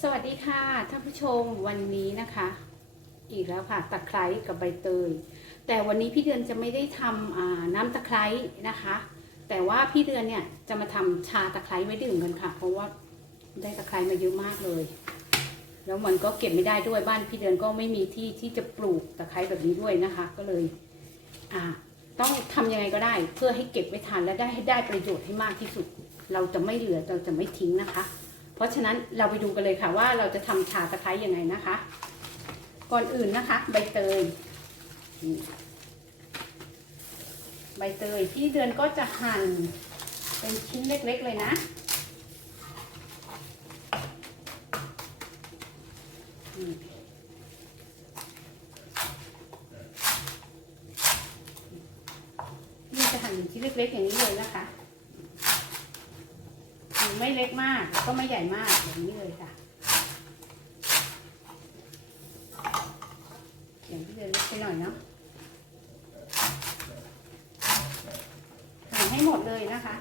สวัสดีค่ะท่านผู้ชมวันนี้นะคะ อีกแล้วค่ะตะไคร้กับใบเตย แต่วันนี้พี่เดือนจะไม่ได้ทำน้ำตะไคร้นะคะ แต่ว่าพี่เดือนเนี่ยจะมาทำชาตะไคร้ไว้ดื่มกันค่ะ เพราะว่าได้ตะไคร้มาเยอะมากเลย แล้วมันก็เก็บไม่ได้ด้วยบ้านพี่เดือนก็ไม่มีที่ที่จะปลูกตะไคร้แบบนี้ด้วยนะคะ ก็เลยอ่าต้องทำยังไงก็ได้ เพื่อให้เก็บไว้ทานและได้ให้ได้ประโยชน์ให้มากที่สุด เราจะไม่เหลือเราจะไม่ทิ้งนะคะ เพราะฉะนั้นเราไปดูกันเลยค่ะว่าเราจะทำชาตะไคร้ยังไงนะคะ ก่อนอื่นนะคะ ใบเตย ใบเตยที่เดือนก็จะหั่นเป็นชิ้นเล็กๆเลยนะนี่จะหั่นเป็นชิ้นเล็กๆอย่างนี้เลยนะคะ เล็กมากก็ไม่ใหญ่มากอย่างนี้เลยค่ะอย่างที่เดินเล็กไปหน่อยเนาะหั่นให้หมดเลยนะคะ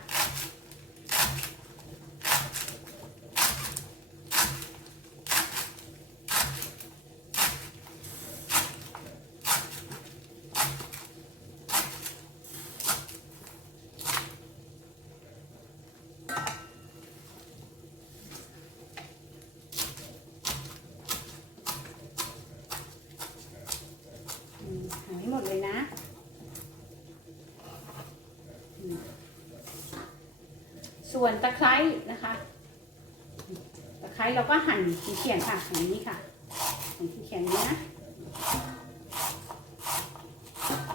อืมหั่นให้หมดเลยนะอืม ส่วนตะไคร้นะคะ ตะไคร้เราก็หั่นเขียงๆค่ะอย่างนี้ค่ะหั่นเขียงๆอย่างนี้นะ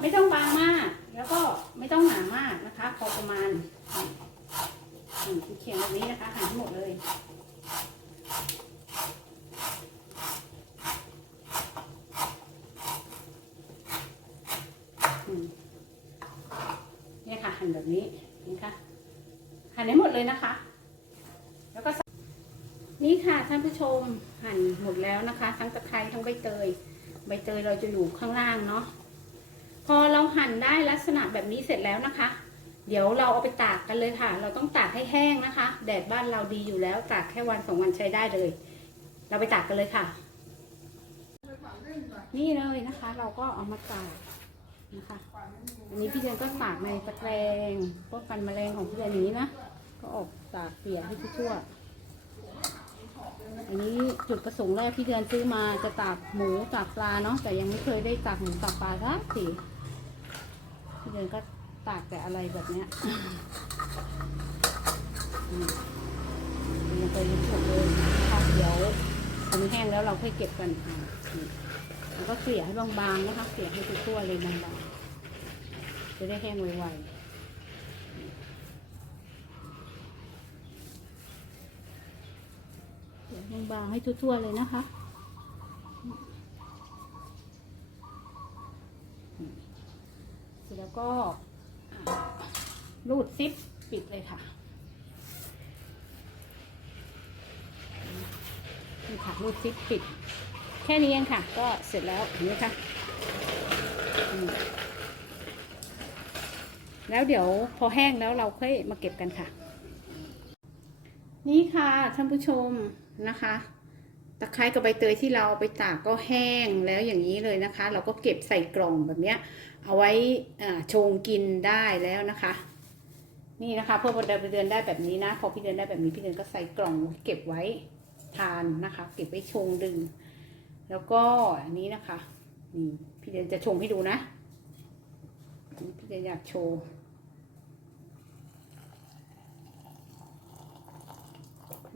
ไม่ต้องบางมาก แล้วก็ไม่ต้องหนามากนะคะ พอประมาณหั่นเขียงๆแบบนี้นะคะหั่นให้งหมดเลยเนี่ยค่ะหั่นแบบนี้นี่ค่ะ หั่นให้หมดเลยนะคะ แล้วก็นี่ค่ะท่านผู้ชมหั่นหมดแล้วนะคะ ทั้งตะไคร้ทั้งใบเตย ใบเตยเราจะอยู่ข้างล่างเนาะพอเราหั่นได้ลักษณะแบบนี้เสร็จแล้วนะคะ เดี๋ยวเราเอาไปตากกันเลยค่ะ เราต้องตากให้แห้งนะคะ แดดบ้านเราดีอยู่แล้ว ตากแค่วันสองวันใช้ได้เลย เราไปตากกันเลยค่ะ นี่เลยนะคะ เราก็เอามาตากนะคะ อันนี้พี่เดือนก็ตากในตะแกรงพวกกันแมลงของพี่เดือนนี้นะ ก็ออกตากเปียกให้ทั่วๆอันนี้จุดประสงค์แรกพี่เดือนซื้อมาจะตากหมูตากปลาเนาะ แต่ยังไม่เคยได้ตากหมูตากปลาสักทีพี่เดือนก็ตากแต่อะไรแบบเนี้ยอืมยังเคยรู้สึกเลยนะคะเดี๋ยวมันแห้งแล้วเราค่อยเก็บกันอ่านี่แล้วก็เกลี่ยให้บางๆนะคะ เกลี่ยให้ทั่วๆเลยบางๆ จะได้แห้งไวๆเดี๋ยวบางๆให้ทั่วๆเลยนะคะเสร็จแล้วก็รูดซิปปิดเลยค่ะนี่ค่ะรูดซิปปิด แค่นี้เองค่ะ ก็เสร็จแล้วเห็นไหมคะ แล้วเดี๋ยวพอแห้งแล้วเราค่อยมาเก็บกันค่ะ นี่ค่ะท่านผู้ชมนะคะตะไคร้กับใบเตยที่เราไปตากก็แห้งแล้วอย่างนี้เลยนะคะ เราก็เก็บใส่กล่องแบบเนี้ยเอาไว้ชงกินได้แล้วนะคะ นี่นะคะเพื่อพอเดือนได้แบบนี้นะพอพี่เดือนได้แบบนี้พี่เดือนก็ใส่กล่องเก็บไว้ทานนะคะ เก็บไว้ชงดื่มแล้วก็อันนี้นะคะนี่พี่เดือนจะชงให้ดูนะพี่เดือนอยากโชว์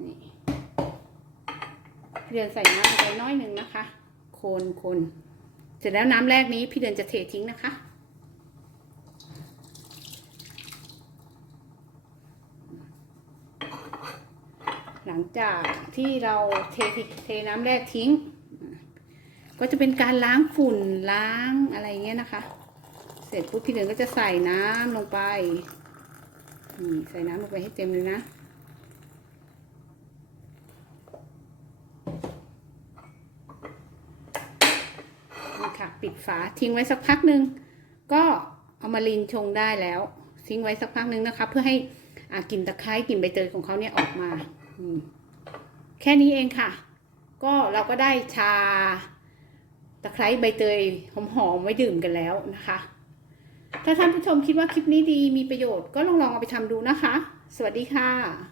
นี่พี่เดือนใส่น้ำไปน้อยหนึ่งนะคะ คนคนเสร็จแล้วน้ำแรกนี้พี่เดือนจะเททิ้งนะคะหลังจากที่เราเทเทน้ำแรกทิ้ง ก็จะเป็นการล้างฝุ่นล้างอะไรเงี้ยนะคะ เสร็จปุ๊บพี่เดือนก็จะใส่น้ำลงไปนี่ใส่น้ำลงไปให้เต็มเลยนะ นี่ค่ะ ปิดฝาทิ้งไว้สักพักหนึ่งก็เอามาลินชงได้แล้ว ทิ้งไว้สักพักหนึ่งนะคะ เพื่อให้กลิ่นตะไคร้กลิ่นใบเตยของเขาเนี่ยออกมาแค่นี้เองค่ะ ก็เราก็ได้ชาตะไคร้ใบเตยหอมๆไว้ดื่มกันแล้วนะคะ ถ้าท่านผู้ชมคิดว่าคลิปนี้ดีมีประโยชน์ก็ลองลองเอาไปทำดูนะคะ สวัสดีค่ะ